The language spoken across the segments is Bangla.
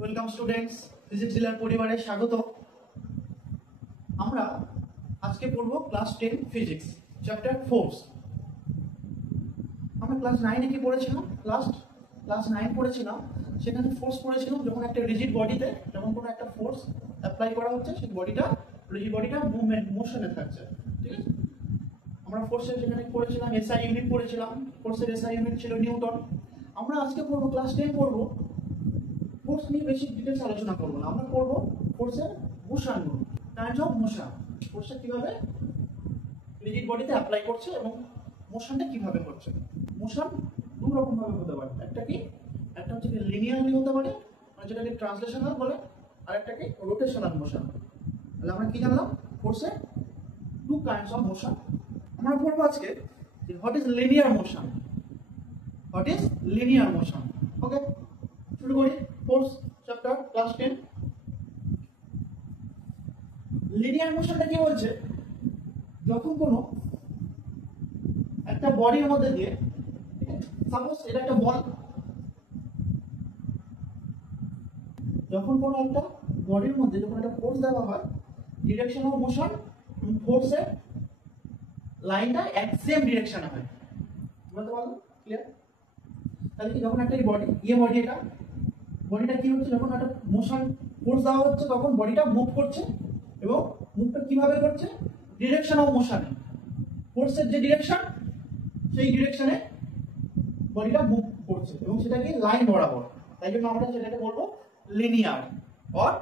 ওয়েলকাম স্টুডেন্টস, ফিজিক্স ডিলার পরিবারে স্বাগত। আমরা আজকে পড়ব ক্লাস 10 ফিজিক্স চ্যাপ্টার ফোর্স। আমরা ক্লাস 9 কি পড়েছিলাম? ক্লাস 9 পড়েছিলাম, সেখানে ফোর্স পড়েছিলাম। যখন একটা রিজিড বডিতে যখন কোনো একটা ফোর্স অ্যাপ্লাই করা হচ্ছে, সেই রিজিড বডিটা মুভমেন্ট মোশনে থাকছে, ঠিক আছে? আমরা ফোর্সের যেখানে পড়েছিলাম এসআই ইউনিট পড়েছিলাম, ফোর্সের এসআই ইউনিট ছিল নিউটন। আমরা আজকে পড়বো ক্লাস 10 পড়বো ফোর্স নিয়ে বেশি ডিটেলস আলোচনা করবো না, আমরা করবো ফোর্সের মোশনগুলো, কাইন্ডস অফ মোশন। ফোর্সটা কিভাবে রিজিড বডিতে অ্যাপ্লাই করছে এবং মোশনটা কিভাবে করছে। মোশন দু রকম ভাবে হতে পারে, একটা হচ্ছে লিনিয়ারলি হতে পারে, মানে যেটাকে ট্রান্সলেশনাল বলে, আর একটাকে রোটেশনাল মোশন। তাহলে আমরা কি জানলাম? ফোর্সের টু কাইন্ডস অফ মোশন। আমরা পড়বো আজকে হোয়াট ইজ লিনিয়ার মোশন। ওকে, শুরু করি। Force chapter class 10। লিনিয়ার মোশনটা কি বলছে? যখন কোনো একটা বডির মধ্যে দিয়ে, সাপোজ এটা একটা বল, যখন কোনো একটা বডির মধ্যে যখন একটা ফোর্স দেওয়া হয়, ডিরেকশন অফ মোশন এবং ফোর্সের লাইনটা এক সেম ডিরেকশনে হয়। বলতে পারলো? ক্লিয়ার? তাহলে কি যখন একটা বডিটা কি হচ্ছে, যখন একটা মোশন ফোর্স দেওয়া হচ্ছে তখন বডিটা মুভ করছে, এবং মুভটা কিভাবে করছে? ডিরেকশন অফ মোশনে, ফোর্সের যে ডিরেকশন সেই ডিরেকশনে বডিটা মুভ করছে, এবং সেটাকে লাইন বরাবর। তাই জন্য আমরা সেটাকে বলবো লিনিয়ার অর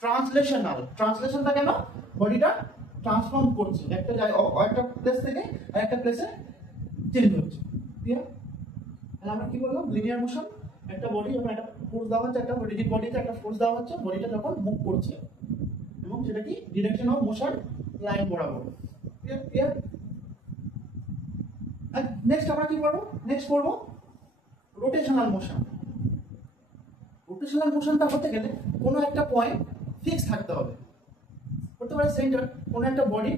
ট্রান্সলেশনাল। ট্রান্সলেশনটা কেন? বডিটা ট্রান্সফর্ম করছে, একটা প্লেস থেকে আরেকটা প্লেসে চেঞ্জ হচ্ছে। ক্লিয়ার? তাহলে আমরা কি বললাম? লিনিয়ার মোশন, একটা বডি যখন একটা ফোর্স দেওয়া হচ্ছে, একটা রিজিড বডিতে একটা ফোর্স দেওয়া হচ্ছে, বডিটা যখন মুভ করছে এবং সেটা কি ডিরেকশন অফ মোশন লাইন বরাবর। ক্লিয়ার? আর নেক্সট আমরা কি করব? নেক্সট করব রোটেশনাল মোশন। রোটেশনাল মোশনটা হতে গেলে কোনো একটা পয়েন্ট ফিক্স থাকতে হবে, করতে পারে সেন্টার, কোনো একটা বডি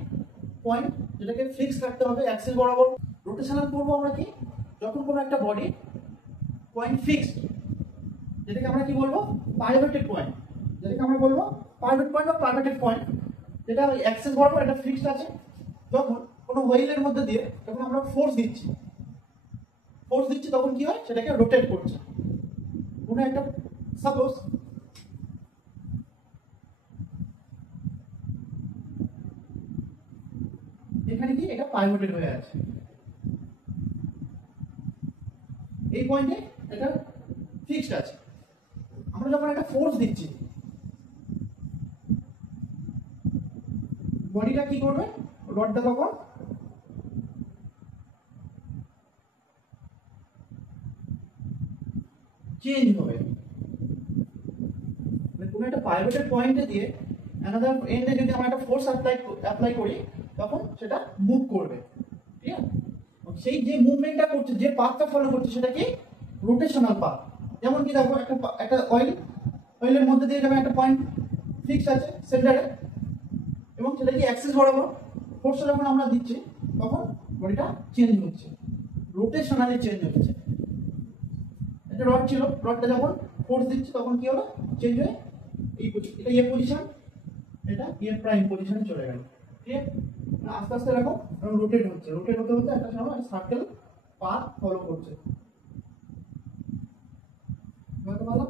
পয়েন্ট যেটাকে ফিক্স থাকতে হবে অ্যাক্সিস বরাবর। রোটেশনাল করব আমরা কি? যখন কোনো একটা বডি পয়েন্ট ফিক্সড, যেটাকে আমরা কি বলবো? পাইভটেড পয়েন্ট। যেটাকে আমরা বলবো পাইভট পয়েন্ট বা পাইভটেড পয়েন্ট, যেটা অ্যাক্সিস বরাবর এটা ফিক্সড আছে। যখন কোনো হুইলের মধ্যে দিয়ে যখন আমরা ফোর্স দিচ্ছি তখন কি হয়? সেটাকে রোটেট করছে। কোনো একটা সাপোজ এখানে কি এটা পাইভটেড হয়ে আছে, এই পয়েন্টে এটা ফিক্সড আছে। আমরা যখন একটা ফোর্স দিচ্ছি, বডিটা কি করবে? রডটা তখন চেঞ্জ হবে, কোনো একটা পাইভটেড পয়েন্টে দিয়ে অ্যানাদার এন্ডে যদি আমরা একটা ফোর্স অ্যাপ্লাই করি, তখন সেটা মুভ করবে। ঠিক আছে? সেই যে মুভমেন্টটা করছে, যে পাথটা ফলো করছে, সেটা কি রোটেশনাল পাথ। যেমন কি দেখো, একটা অয়েলের মধ্যে দিয়ে যখন একটা পয়েন্ট ফিক্স আছে সেন্টারে, এবং সেটা কি অ্যাক্সিস বরাবর ফোর্সটা যখন আমরা দিচ্ছি, তখন বডিটা চেঞ্জ হচ্ছে, রোটেশনালি চেঞ্জ হচ্ছে। একটা রড ছিল, রডটা যখন ফোর্স দিচ্ছি তখন কি হলো? চেঞ্জ হয়ে এটা এ পজিশন, এটা এ প্রাইম পজিশনে চলে গেল। ঠিক আছে? আস্তে আস্তে এরকম রোটেট হতে হতে একটা সময় সার্কেল পাথ ফলো করছে। বুঝতে পারলাম?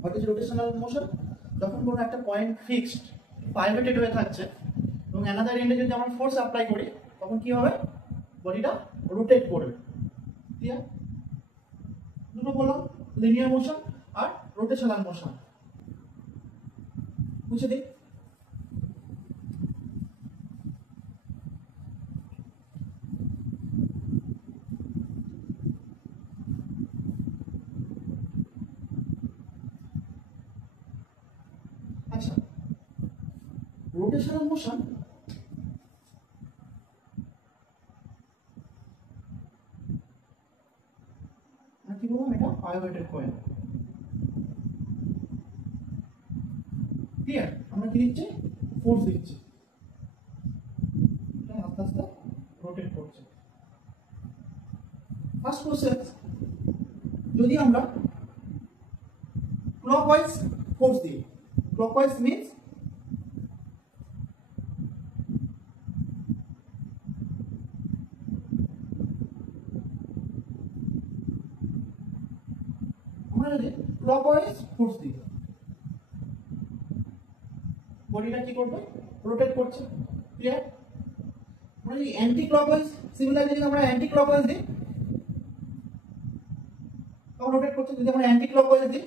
What is rotational motion? যখন কোনো একটা পয়েন্ট ফিক্সড পাইভটেড হয়ে থাকছে এবং অ্যানাদার এন্ডে যদি আমরা ফোর্স অ্যাপ্লাই করি, তখন কি হবে? বডিটা রোটেট করবে। ক্লিয়ার? দুটো বললাম, লিনিয়ার মোশন আর রোটেশনাল মোশন। বুঝে দিই। আচ্ছা, রোটেশনাল মোশন কি বললাম? এটা পাইভটেড পয়েন্ট। ক্লিয়ার? আমরা কি দিচ্ছি? ফোর্স দিচ্ছি, এটা আস্তে আস্তে রোটেট করছে। ফার্স্ট কোশ্চেন, যদি আমরা ক্লকওয়াইজ ফোর্স দিই। ক্লকওয়াইজ মিন্স আমরা যদি ক্লকওয়াইজ ফোর্স দিই, বডিটা কি করবে? রোটেট করছে। ক্লিয়ার? আমরা যদি অ্যান্টি ক্লকওয়াইজ, সিমিলারলি যদি আমরা অ্যান্টি ক্লকওয়াইজ দিই তখন রোটেট করছে। যদি আমরা অ্যান্টি ক্লকওয়াইজ দিই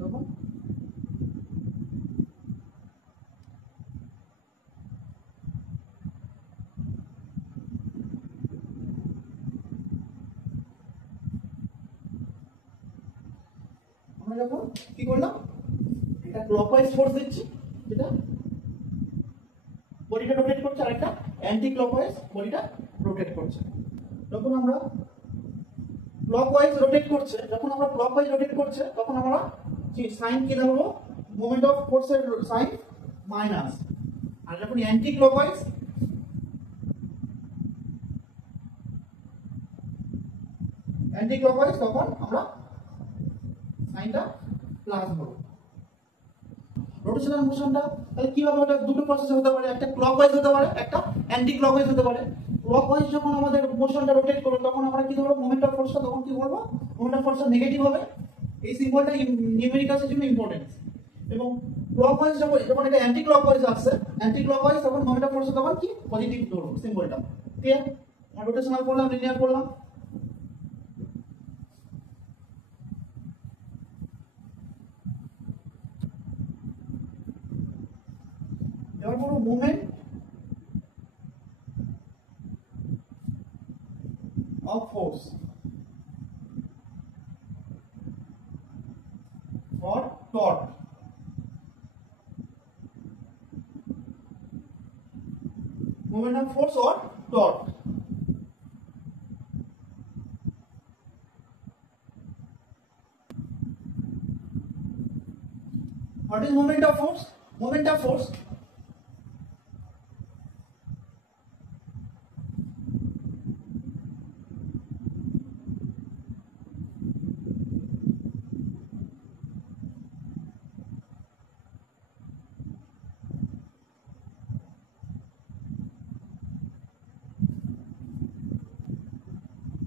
তখন আমরা যখন কি করলাম, এটা ক্লকওয়াইজ ফোর্স দিচ্ছি যেটা বডিটা রোটেট করছে, আর একটা অ্যান্টি ক্লকওয়াইজ বডিটা রোটেট করছে। যখন আমরা ক্লকওয়াইজ রোটেট করছে, যখন আমরা ক্লকওয়াইজ রোটেট করছে তখন আমরা সাইন কি দেবো? মোমেন্ট অফ ফোর্সের সাইন মাইনাস। আর যখন অ্যান্টি ক্লকওয়াইজ তখন আমরা সাইনটা প্লাস দেবো। রোটেশনাল মোশনটা তাহলে কিভাবে ওটা দুটো প্রসেস হতে পারে, একটা ক্লকওয়াইজ হতে পারে, একটা অ্যান্টি ক্লকওয়াইজ হতে পারে। ক্লকওয়াইজ যখন আমাদের মোশনটা রোটেট করবে তখন আমরা কি ধরবো? মোমেন্ট অফ ফোর্সটা তখন কি করবো? মোমেন্ট অফ ফোর্সটা নেগেটিভ হবে। এই সিম্বলটা নিউমেরিক্যালসের জন্য ইম্পর্টেন্ট। এবং ক্লকওয়াইজ যখন এটা অ্যান্টি ক্লকওয়াইজ আসছে, অ্যান্টি ক্লকওয়াইজ তখন মোমেন্ট অফ ফোর্সটা তখন কি পজিটিভ ধরবো সিম্বলটা। ক্লিয়ার? আমরা রোটেশনাল করলাম, লিনিয়ার করলাম। এবার বলবো moment of force or torque. Moment of force or torque. What is moment of force? Moment of force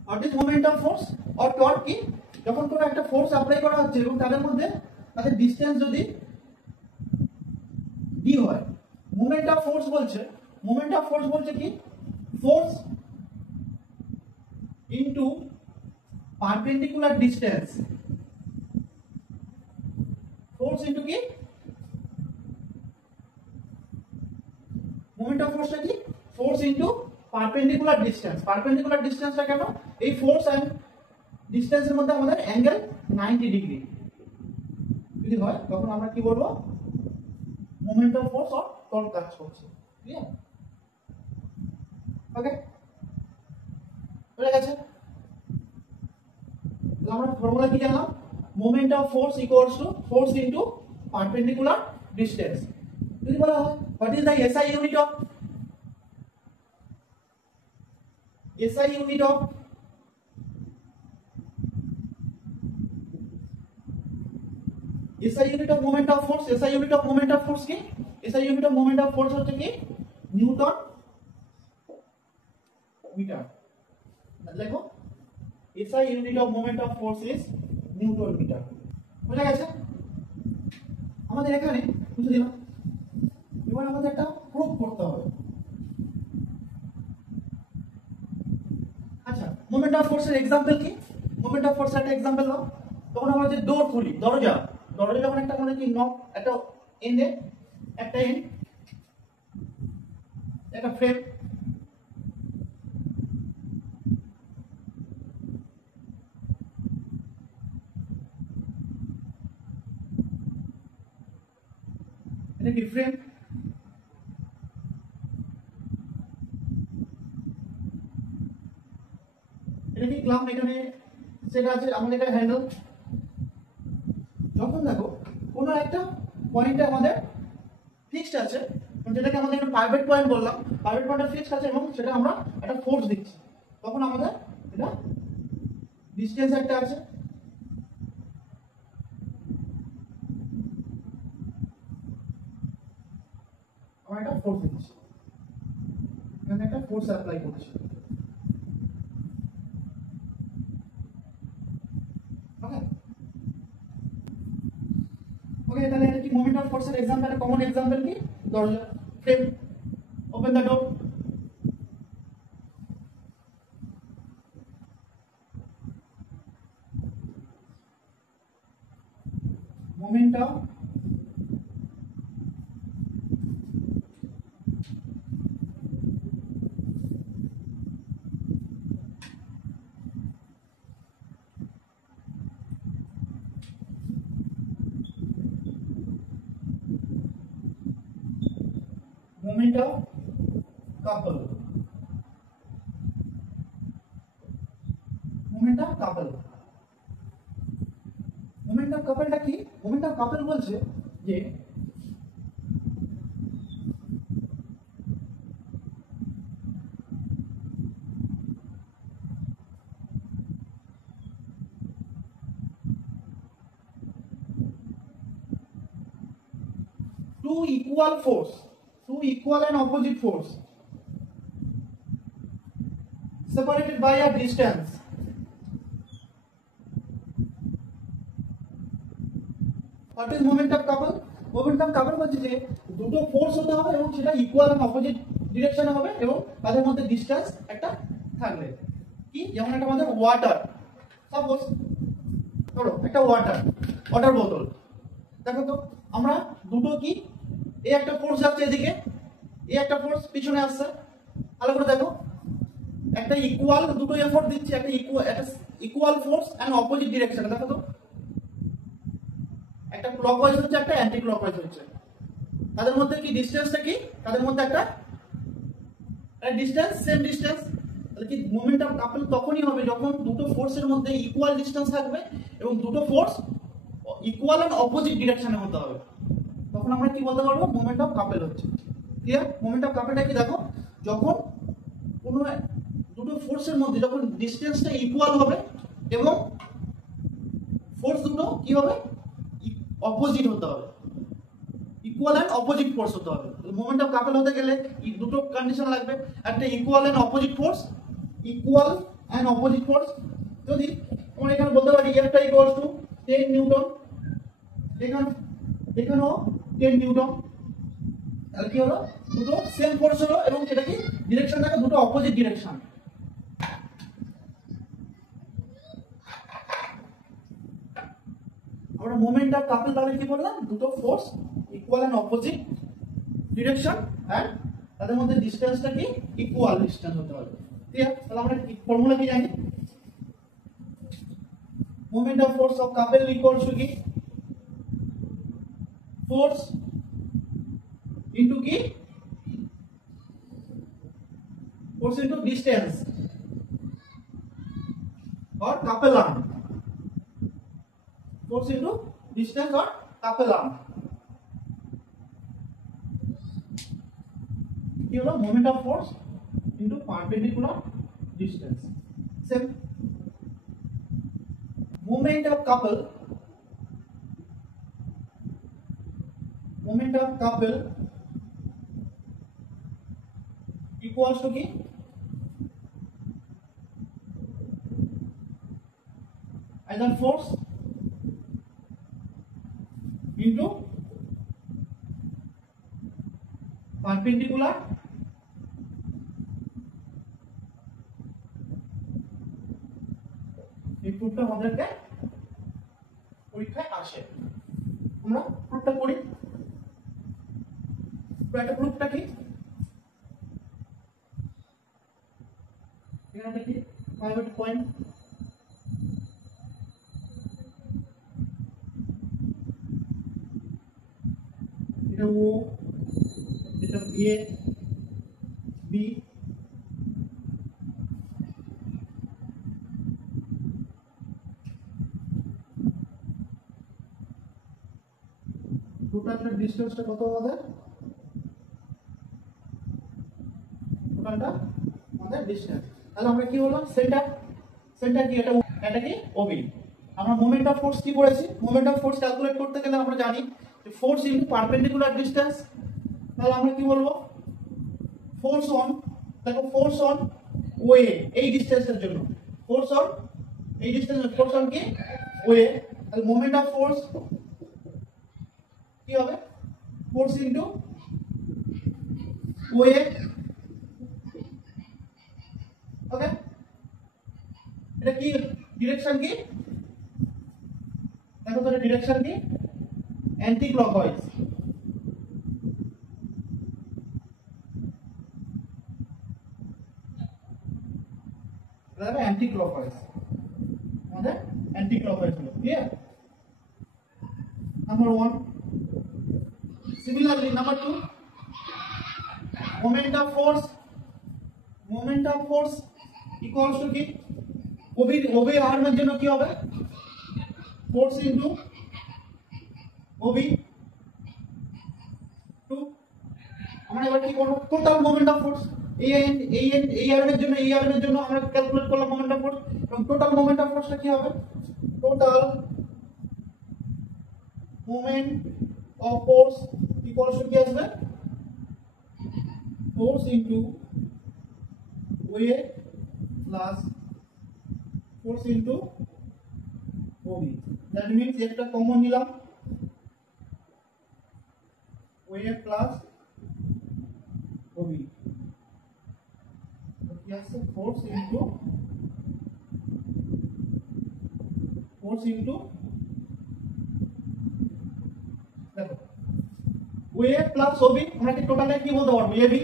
what is moment of force or torque কি? যখন কোনো একটা ফোর্স অ্যাপ্লাই করা হচ্ছে এবং তাদের মধ্যে তাদের ডিসটেন্স যদি d হয়, মোমেন্ট অফ ফোর্স বলছে কি? Force into perpendicular distance. Force into কি? মোমেন্ট অফ ফোর্সটা কি? Force into perpendicular distance. Perpendicular ডিসটেন্সটা কেন? এই ফোর্স এন্ড ডিসটেন্সের মধ্যে আমাদের অ্যাঙ্গেল 90 ডিগ্রি যদি হয় তখন আমরা কি বলবো? Moment of force or torque কাজ করছে। ক্লিয়ার? ওকে, বুঝে গেছে? তাহলে আমরা ফর্মুলা কি জানলাম? Moment of force equals to force into perpendicular distance. যদি বলা হয় what is the SI unit of SI unit of moment of force, SI unit of moment of force কি? SI unit of moment of force হচ্ছে কি? Newton metre. দেখো SI unit of moment of force is newton metre. বুঝা গেছে? আমাদের এখানে বুঝে দিলাম। এবার আমাদের একটা প্রুফ করতে হবে। আচ্ছা, মোমেন্ট অফ ফোর্সের এক্সাম্পল কি? মোমেন্ট অফ ফোর্সের একটা এক্সাম্পল নাও। তখন আমরা যে ডোর খুলি, দরজা যখন একটা মানে কি নক, একটা এন্ডে, একটা এন্ড, একটা ফ্রেম, এটা কি ফ্রেম? এটা কি ক্লাম্প? এখানে সেটা আছে আমাদের একটা হ্যান্ডেল। যখন দেখো কোনো একটা পয়েন্টে আমাদের ফিক্সড আছে, যেটাকে আমাদের একটা প্রাইভেট পয়েন্ট বললাম, প্রাইভেট পয়েন্টে ফিক্সড আছে এবং সেটা আমরা একটা ফোর্স দিচ্ছি, তখন আমাদের এটা ডিসটেন্স একটা আছে, আমরা একটা ফোর্স দিচ্ছি, এখানে একটা ফোর্স অ্যাপ্লাই করছি। ওকে ওকে, তাহলে এটা কি মোমেন্ট অফ ফোর্সের এক্সাম্পল, একটা কমন এক্সাম্পল কি দরজা, frame, open the door. Moment of moment of couple, moment of couple, moment of couple টা কি? moment of couple বলছে যে two equal force, two equal and opposite force separated by a distance, what is moment of couple? moment of couple বলছে যে দুটো ফোর্স হতে হবে এবং সেটা ইকুয়াল এন্ড অপোজিট ডিরেকশনে হবে এবং তাদের মধ্যে ডিসটেন্স একটা থাকবে। কি? যেমন একটা আমাদের ওয়াটার, সাপোজ ধরো একটা ওয়াটার বোতল, দেখো তো আমরা দুটো কি, এই একটা ফোর্স যাচ্ছে এদিকে, এই একটা ফোর্স পিছনে আসছে, ভালো করে দেখো, একটা ইকুয়াল দুটো এফোর্ট দিচ্ছে, একটা ইকুয়াল ফোর্স এন্ড অপোজিট ডিরেকশনে, দেখো তো একটা ক্লকওয়াইজ হচ্ছে, একটা অ্যান্টি ক্লকওয়াইজ হচ্ছে, তাদের মধ্যে কি ডিসটেন্সটা কি, তাদের মধ্যে একটা ডিসটেন্স, সেম ডিসটেন্স। তাহলে কি মোমেন্ট অফ কাপল তখনই হবে যখন দুটো ফোর্সের মধ্যে ইকুয়াল ডিসটেন্স থাকবে এবং দুটো ফোর্স ইকুয়াল এন্ড অপোজিট ডিরেকশনে হতে হবে, তখন আমরা কি বলতে পারবো মোমেন্ট অফ কাপল হচ্ছে। ক্লিয়ার? মোমেন্ট অফ কাপলটা কি দেখো, যখন কোনো দুটো ফোর্সের মধ্যে যখন ডিসটেন্সটা ইকুয়াল হবে এবং ফোর্স দুটো কি হবে, অপোজিট হতে হবে, ইকুয়াল এন্ড অপোজিট ফোর্স হতে হবে। মোমেন্ট অফ কাপল হতে গেলে দুটো কন্ডিশন লাগবে, একটা equal and opposite force, equal and opposite force. যদি আমরা এখানে বলতে পারি F ইকুয়ালস টু 10 নিউটন, এখানেও 10 নিউটন, তাহলে কি হলো, দুটো সেম ফোর্স হলো এবং সেটা কি ডিরেকশন থাকে দুটো অপোজিট ডিরেকশন। আমরা মোমেন্ট অফ কাপল তাহলে কি বললাম, দুটো force equal and opposite direction and তাদের মধ্যে ডিসটেন্সটা কি ইকুয়াল ডিসটেন্স হতে হবে। ক্লিয়ার? তাহলে আমরা ফর্মুলা কি জানি, moment of force of couple equals to কি, ফোর্স ইনটু কি, force into distance or couple arm, force into distance or couple arm। কি হলো, moment of force into perpendicular distance। same moment of couple equals to কি, either force into perpendicular এই প্রুফটা আমাদেরকে পরীক্ষায় আসে, আমরা প্রুফটা করি। একটা প্রুফটা কি, এখানে কি প্রাইভেট পয়েন্ট, এটা ও, এটা এ বি, টোটালটা ডিসটেন্সটা কত হবে? টোটালটা আমাদের ডিসটেন্স। তাহলে আমরা কি বললাম সেন্টার, সেন্টার কি এটা কি ওবি। আমরা মোমেন্ট অফ ফোর্স কি পড়েছি? মোমেন্ট অফ ফোর্স ক্যালকুলেট করতে গেলে আমরা জানি যে ফোর্স ইনটু পারপেন্ডিকুলার ডিসটেন্স। তাহলে আমরা কি বলবো? ফোর্স অন, দেখো ফোর্স অন ওয়ে এই ডিসটেন্সের জন্য, ফোর্স অন এই ডিসটেন্স, ফোর্স অন কি ওয়ে, তাহলে মোমেন্ট অফ ফোর্স কি হবে? Force into way. ওকে, এটা কি ডিরেকশন কি? দেখো তো ডিরেকশন কি? Anti clockwise. এটা অ্যান্টি ক্লকওয়াইজ, আমাদের অ্যান্টি ক্লকওয়াইজ হলো। Clear? Number 1। Similarly number 2, moment of force, moment of force equals to কি? ওবি আর্মের জন্য কি হবে? Force into OB 2। আমরা এবার কি করব? টোটাল মোমেন্ট অফ ফোর্স এই আর্মের জন্য আমরা ক্যালকুলেট করলাম মোমেন্ট অফ ফোর্স, এবং টোটাল মোমেন্ট অফ ফোর্সটা কি হবে? Total moment of force equals to কি আসবে? Force into OA plus force into OB. That means একটা কমন নিলাম, ওয়ে প্লাস ওবি, কি আসছে? ফোর্স ইনটু দেখো ওয়ে প্লাস ওবি, আমরা কি টোটালে কি বলতে পারবো? এবি।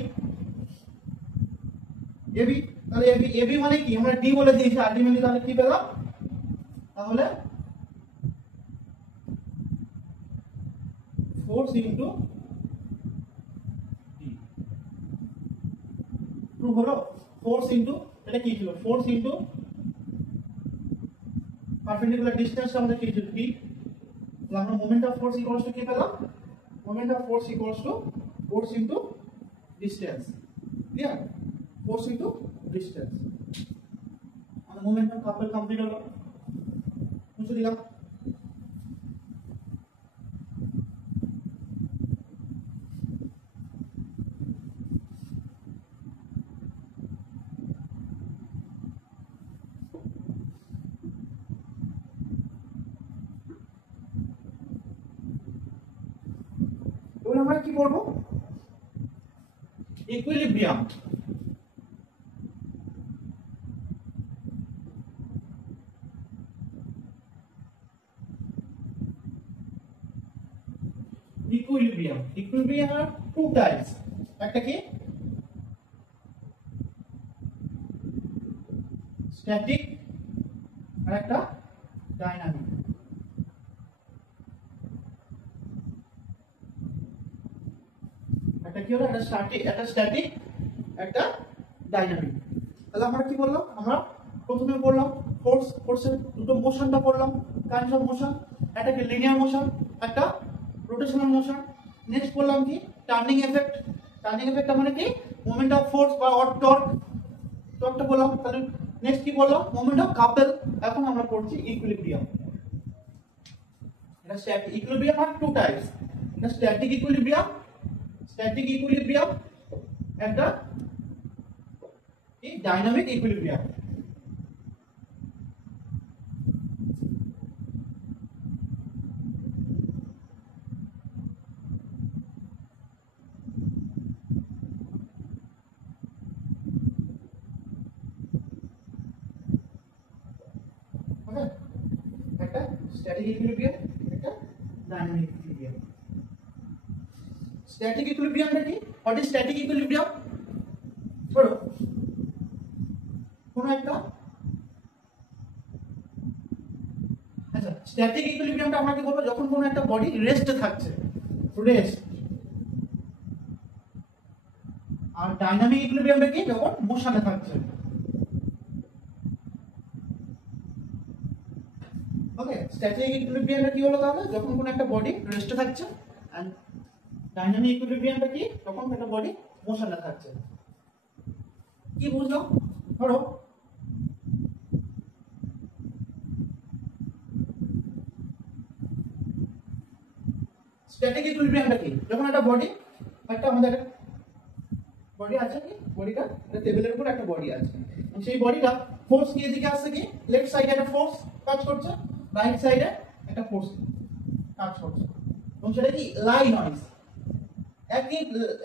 তাহলে এবি মানে কি? আমরা ডি বলে দিয়েছি আলটিমেটলি, তাহলে কি পেলাম? তাহলে ফোর্স ইনটু ডি। প্রুভ হলো? ফোর্স ইনটু এটা কি ছিল? ফোর্স ইনটু পারপেন্ডিকুলার ডিসটেন্স আমাদের কি ছিল? ডি। তাহলে আমরা moment of force equals to কি পেলাম? Moment of force equals to force into distance. Clear? Force into distance. আমাদের মোমেন্ট অফ কাপল কমপ্লিট হলো। মুছে দিলাম। এবার আমরা কি করব? ইকুইলিব্রিয়াম। ইকুইলিব্রিয়াম আর টু টাইপস, একটা কি স্ট্যাটিক আর একটা ডাইনামিক। একটা কি হলো? একটা স্ট্যাটিক একটা ডাইনামিক। তাহলে আমরা কি বললাম? আমরা প্রথমে বললাম ফোর্সের দুটো মোশনটা পড়লাম, কাইন্ডস অফ মোশন, একটা কি লিনিয়ার মোশন, একটা রোটেশনাল মোশন। নেক্সট বললাম কি? Turning effect. টার্নিং এফেক্ট মানে কি? মোমেন্ট অফ ফোর্স বা টর্কটা বললাম। তাহলে নেক্সট কি বললাম? মোমেন্ট অফ কাপল। এখন আমরা পড়ছি ইকুইলিব্রিয়াম। এটা স্ট্যাটিক ইকুইলিব্রিয়াম আর টু টাইপস, এটা স্ট্যাটিক ইকুইলিব্রিয়াম, একটা কি ডাইনামিক ইকুইলিব্রিয়াম। একটা স্ট্যাটিক ইকুইলিব্রিয়াম, একটা ডাইনামিক ইকুইলিব্রিয়াম। স্ট্যাটিক ইকুইলিব্রিয়ামটা কি? What is static equilibrium? ধরো কোন একটা স্ট্যাটিক ইকুইলিব্রিয়ামটা আমরা কি বলবো? যখন কোন একটা বডি রেস্টে থাকছে, রেস্ট। আর ডাইনামিক ইকুইলিব্রিয়ামটা কি? যখন মোশনে থাকছে। ওকে, স্ট্যাটিক ইকুইলিব্রিয়ামটা কি হলো? তাহলে যখন কোন একটা বডি রেস্টে থাকছে, এন্ড ডাইনামিক ইকুইলিব্রিয়ামটা কি? যখন একটা বডি মোশনে থাকছে। কি বুঝলাম? ধরো স্ট্যাটিক ইকুইলিব্রিয়ামটা কি? যখন একটা বডি, একটা আমাদের বডি আছে, কি বডিটা একটা টেবিলের উপর একটা বডি আছে, এবং সেই বডিটা ফোর্স কি এদিকে আসছে, কি লেফট সাইডে একটা ফোর্স কাজ করছে, রাইট সাইডে একটা ফোর্স কাজ করছে, এবং সেটা কি লাইন নয়েজ, একই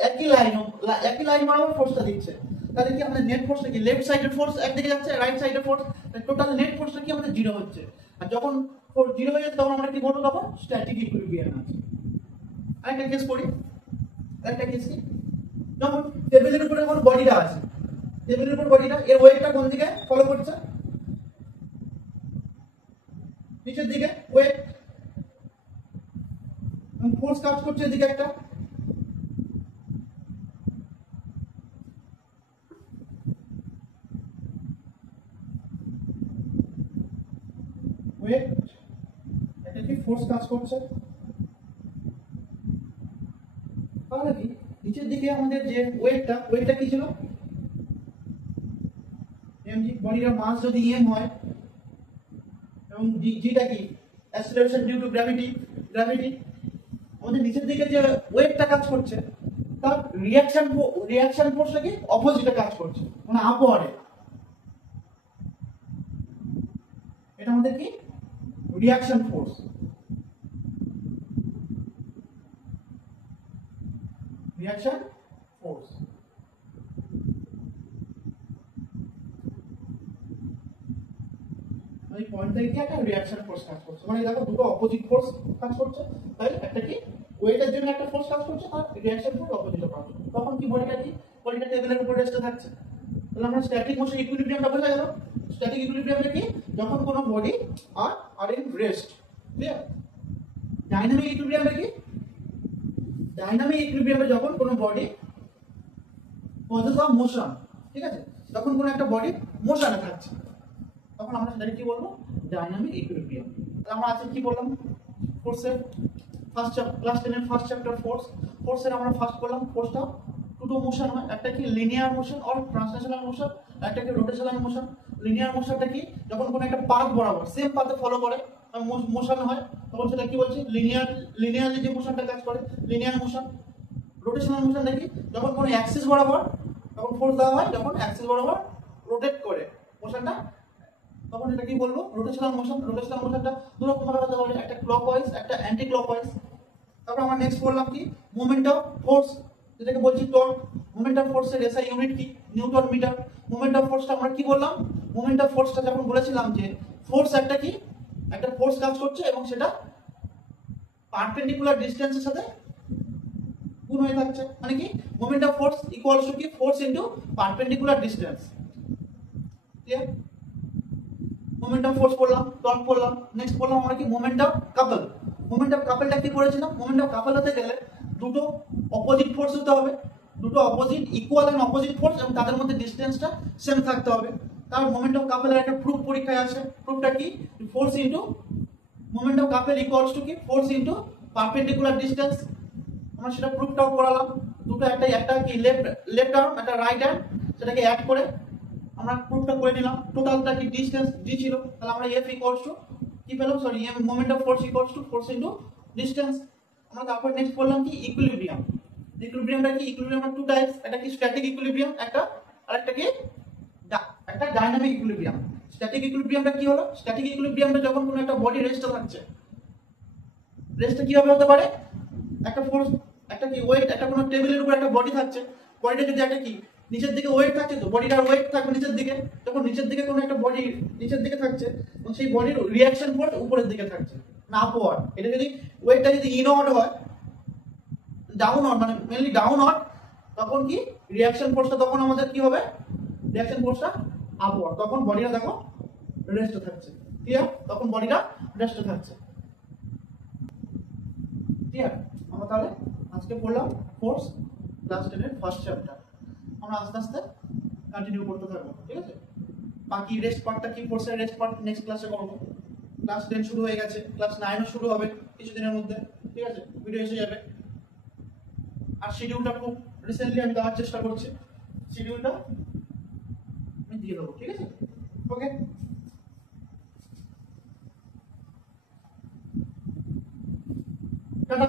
একই লাইন বরাবর ফোর্সটা দিচ্ছে। তাহলে কি আমাদের নেট ফোর্সটা কি লেফট সাইডের ফোর্স একদিকে যাচ্ছে, রাইট সাইডের ফোর্স, টোটাল নেট ফোর্সটা কি আমাদের জিরো হচ্ছে। আর যখন ফোর্স জিরো হয়ে যাচ্ছে তখন আমরা কি বলবো? তখন স্ট্যাটিক ইকুইলিব্রিয়াম আছে। আরেকটা কেস করি, আরেকটা কেস কি, যখন টেবিলের উপরে যখন বডিটা আছে, টেবিলের উপর বডিটা এর ওয়েটটা কোন দিকে ফলো করছে? নিচের দিকে ওয়েট, এবং ফোর্স কাজ করছে এদিকে একটা, ওয়েট এটা কি ফোর্স কাজ করছে। তাহলে কি নিচের দিকে আমাদের যে ওয়েটটা কি ছিল? mg, বডির মাস যদি m হয়, এবং gটা কি অ্যাক্সিলারেশন ডিউ টু গ্র্যাভিটি, আমাদের নিচের দিকে যে ওয়েটটা কাজ করছে তার রিঅ্যাকশন ফোর্সটা কি অপোজিটে কাজ করছে, মানে আপওয়ার্ডে। এটা আমাদের কি রিঅ্যাকশন ফোর্স। এই পয়েন্টে কি একটা রিঅ্যাকশন ফোর্স কাজ করছে, মানে দেখো দুটো অপোজিট ফোর্স কাজ করছে, তাই একটা কি ওয়েটের জন্য একটা ফোর্স কাজ করছে, আর রিঅ্যাকশন ফোর্স অপোজিটে কাজ করছে। তখন কি বডিটা টেবিলের উপর রেস্টে থাকছে। তাহলে আমরা স্ট্যাটিক মোশন ইকুইলিব্রিয়ামটা বোঝা গেল। স্ট্যাটিক ইকুইলিব্রিয়ামটা কি? যখন কোনো body are in rest. Clear? Dynamic ইকুইলিব্রিয়ামটা কি? ডাইনামিক ইকুইলিব্রিয়ামে যখন কোনো বডি পজেস অফ মোশন, ঠিক আছে, যখন কোনো একটা বডি মোশনে থাকছে তখন আমরা সেটাকে কি বলবো? Dynamic equilibrium. তাহলে আমরা আজকে কি বললাম? ফোর্সের ফার্স্ট ক্লাস 10 এর ফার্স্ট চ্যাপ্টার ফোর্সের আমরা ফার্স্ট বললাম ফোর্সটা দুটো মোশন হয়, একটা কি linear motion or translational motion, একটা কি রোটেশনাল মোশন। লিনিয়ার মোশনটা কি? যখন কোনো একটা পাথ বরাবর সেম পাথে ফলো করে মোশন হয়, তখন সেটা কি বলছি? লিনিয়ারলি যে মোশনটা কাজ করে লিনিয়ার মোশন। রোটেশনাল মোশনটা কি? যখন কোনো অ্যাক্সিস বরাবর তখন ফোর্স দেওয়া হয়, যখন অ্যাক্সিস বরাবর রোটেট করে মোশনটা, তখন এটা কি বলবো? Rotational motion. রোটেশনাল মোশনটা দু রকম ভাবে হতে পারে, একটা ক্লকওয়াইজ, একটা অ্যান্টি ক্লকওয়াইজ। তারপর আমরা নেক্সট বললাম কি? মোমেন্ট অফ ফোর্স, যেটাকে বলছি টর্ক। মোমেন্ট অফ ফোর্সের এসআই ইউনিট কি? Newton metre. মোমেন্ট অফ ফোর্সটা আমরা কি বললাম? মোমেন্ট অফ ফোর্সটা যখন বলেছিলাম যে ফোর্স একটা কি, একটা ফোর্স কাজ করছে এবং সেটা পারপেন্ডিকুলার ডিসটেন্সের সাথে গুণ হয়ে থাকছে, মানে কি moment of force equals to কি force into perpendicular distance. Clear? Moment of force পড়লাম, টর্ক পড়লাম। নেক্সট পড়লাম আমরা কি? Moment of couple. Moment of কাপলটা কি পড়েছিলাম? মোমেন্ট অফ কাপল হতে গেলে দুটো অপোজিট ফোর্স হতে হবে, দুটো opposite equal and opposite force, এবং তাদের মধ্যে ডিসটেন্সটা সেম থাকতে হবে। তার মোমেন্ট অফ কাপলের একটা প্রুফ পরীক্ষায় আসে। প্রুফটা কি? Force into moment of couple equals to কি ফোর্স ইনটু পারপেন্ডিকুলার ডিসটেন্স। আমরা সেটা প্রুফটাও করালাম। দুটো একটা কি লেফট আর্ম, একটা রাইট আর্ম, সেটাকে অ্যাড করে আমরা প্রুফটা করে নিলাম। টোটালটা কি ডিসটেন্স ডি ছিল, তাহলে আমরা এফ ইকুয়ালস টু কি পেলাম? Sorry, moment of force equals to force into distance. আমরা তারপর নেক্সট বললাম কি? ইকুইলিব্রিয়াম। ইকুইলিব্রিয়ামটা কি? ইকুইলিব্রিয়ামটা টু টাইপস, একটা কি স্ট্যাটিক ইকুইলিব্রিয়াম, আরেকটা কি একটা ডাইনামিক ইকুইলিব্রিয়াম। স্ট্যাটিক ইকুইলিব্রিয়ামটা কি হলো? স্ট্যাটিক ইকুইলিব্রিয়ামটা যখন কোনো একটা বডি রেস্টে থাকছে, রেস্টটা কিভাবে হতে পারে? একটা ফোর্স, একটা কি ওয়েট, একটা কোনো টেবিলের উপর একটা বডি থাকছে, বডিটা যদি একটা কি নিচের দিকে ওয়েট থাকছে, তো বডিটার ওয়েট থাকবে নিচের দিকে। যখন নিচের দিকে কোনো একটা বডি নিচের দিকে থাকছে এবং সেই বডির রিঅ্যাকশন ফোর্স উপরের দিকে থাকছে, না আপওয়ার্ড। এটা যদি ওয়েটটা যদি ইনওয়ার্ড হয়, ডাউনওয়ার্ড, মানে মেইনলি ডাউনওয়ার্ড, তখন কি রিঅ্যাকশন ফোর্সটা তখন আমাদের কি হবে? রিঅ্যাকশন ফোর্সটা আপওয়ার্ড। তখন বডিটা দেখো রেস্টে থাকছে। ক্লিয়ার? তখন বডিটা রেস্টে থাকছে। ক্লিয়ার? আমরা তাহলে আজকে পড়লাম ফোর্স ক্লাস 10 এর ফার্স্ট চ্যাপ্টার। আমরা আস্তে আস্তে কন্টিনিউ করতে থাকবো, ঠিক আছে? বাকি রেস্ট পার্টটা কি, ফোর্সের রেস্ট পার্ট নেক্সট ক্লাসে করবো। ক্লাস 10 শুরু হয়ে গেছে, ক্লাস 9ও শুরু হবে কিছুদিনের মধ্যে, ঠিক আছে? ভিডিও এসে যাবে। আর শিডিউলটা খুব রিসেন্টলি আমি দেওয়ার চেষ্টা করছি, শিডিউলটা আমি দিয়ে দেবো, ঠিক আছে? ওকে, টাটা।